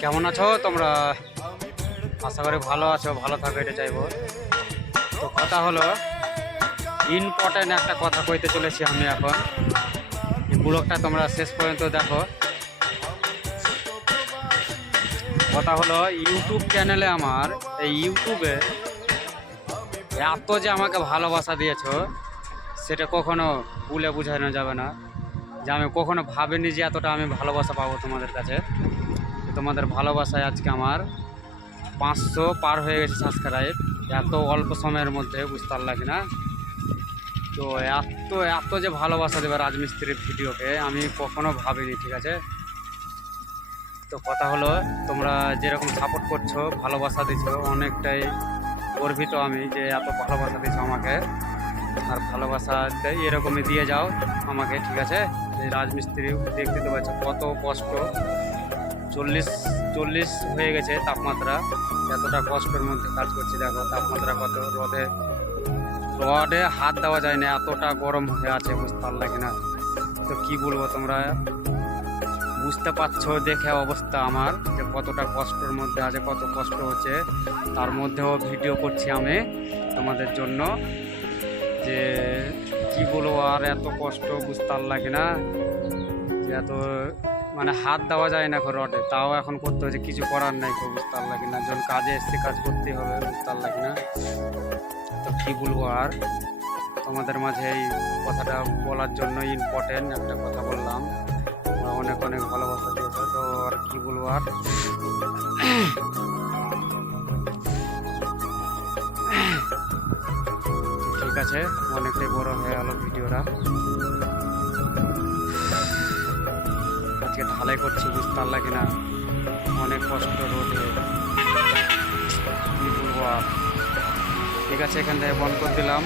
কেমন আছো? তোমরা আশা করি ভালো আছো, ভালো থাকো, এটা চাইব। তো কথা হলো ইম্পর্টেন্ট একটা কথা কইতে চলেছি আমি এখন। এই ব্লগটা তোমরা শেষ পর্যন্ত দেখো। কথা হলো ইউটিউব চ্যানেলে আমার, এই ইউটিউবে এত যে আমাকে ভালোবাসা দিয়েছ, সেটা কখনো ভুলে বোঝানো যাবে না। যে আমি কখনো ভাবিনি যে এতটা আমি ভালোবাসা পাবো তোমাদের কাছে। তোমাদের ভালোবাসায় আজকে আমার পাঁচশো পার হয়ে গেছে সাবস্ক্রাইব এত অল্প সময়ের মধ্যে বুঝতে পারলাম না তো এত এত যে ভালোবাসা দেবে রাজমিস্ত্রির ভিডিওকে, আমি কখনো ভাবিনি, ঠিক আছে? তো কথা হলো, তোমরা যেরকম সাপোর্ট করছ, ভালোবাসা দিছো, অনেকটাই গর্বিত আমি যে এত ভালোবাসা দিছো আমাকে। আর ভালোবাসা দে- এরকমই দিয়ে যাও আমাকে, ঠিক আছে? এই রাজমিস্ত্রি দেখতে তো পাচ্ছ, কত কষ্ট। চল্লিশ চল্লিশ হয়ে গেছে তাপমাত্রা, এতটা কষ্টের মধ্যে কাজ করছি, দেখো, তাপমাত্রা কত, রোদে রডে হাত দেওয়া যায় না, এতটা গরম হয়ে আছে, বুঝতে পারলে কিনা? তো কি বলব তোমরা? বুঝতে পারছ দেখে অবস্থা আমার, যে কতটা কষ্টের মধ্যে আছে, কত কষ্ট হচ্ছে। তার মধ্যেও ভিডিও করছি আমি তোমাদের জন্য। যে কি বলব আর এত কষ্ট বুঝতে লাগে না, যে এত মানে হাত দেওয়া যায় না এখন রডে। তাও এখন করতে হচ্ছে, কিছু করার নাই কেউ বুঝতে পারলা না। যখন কাজে এসছে, কাজ করতেই হবে, বুঝতে পারলা কিনা তো কি বলব আর, তোমাদের মাঝে এই কথাটা বলার জন্য ইম্পর্টেন্ট একটা কথা বললাম। অনেক অনেক ভালোবাসা দিয়েছ, তো আর কি বলব আর? ঠিক আছে অনেকটাই বড় হয়ে গেল ভিডিওটা। আজকে ঢালাই করছি, বুঝতে পারলা কিনা? অনেক কষ্ট রোদে। কি বলব ঠিক আছে, এখান থেকে বন্ধ করে দিলাম।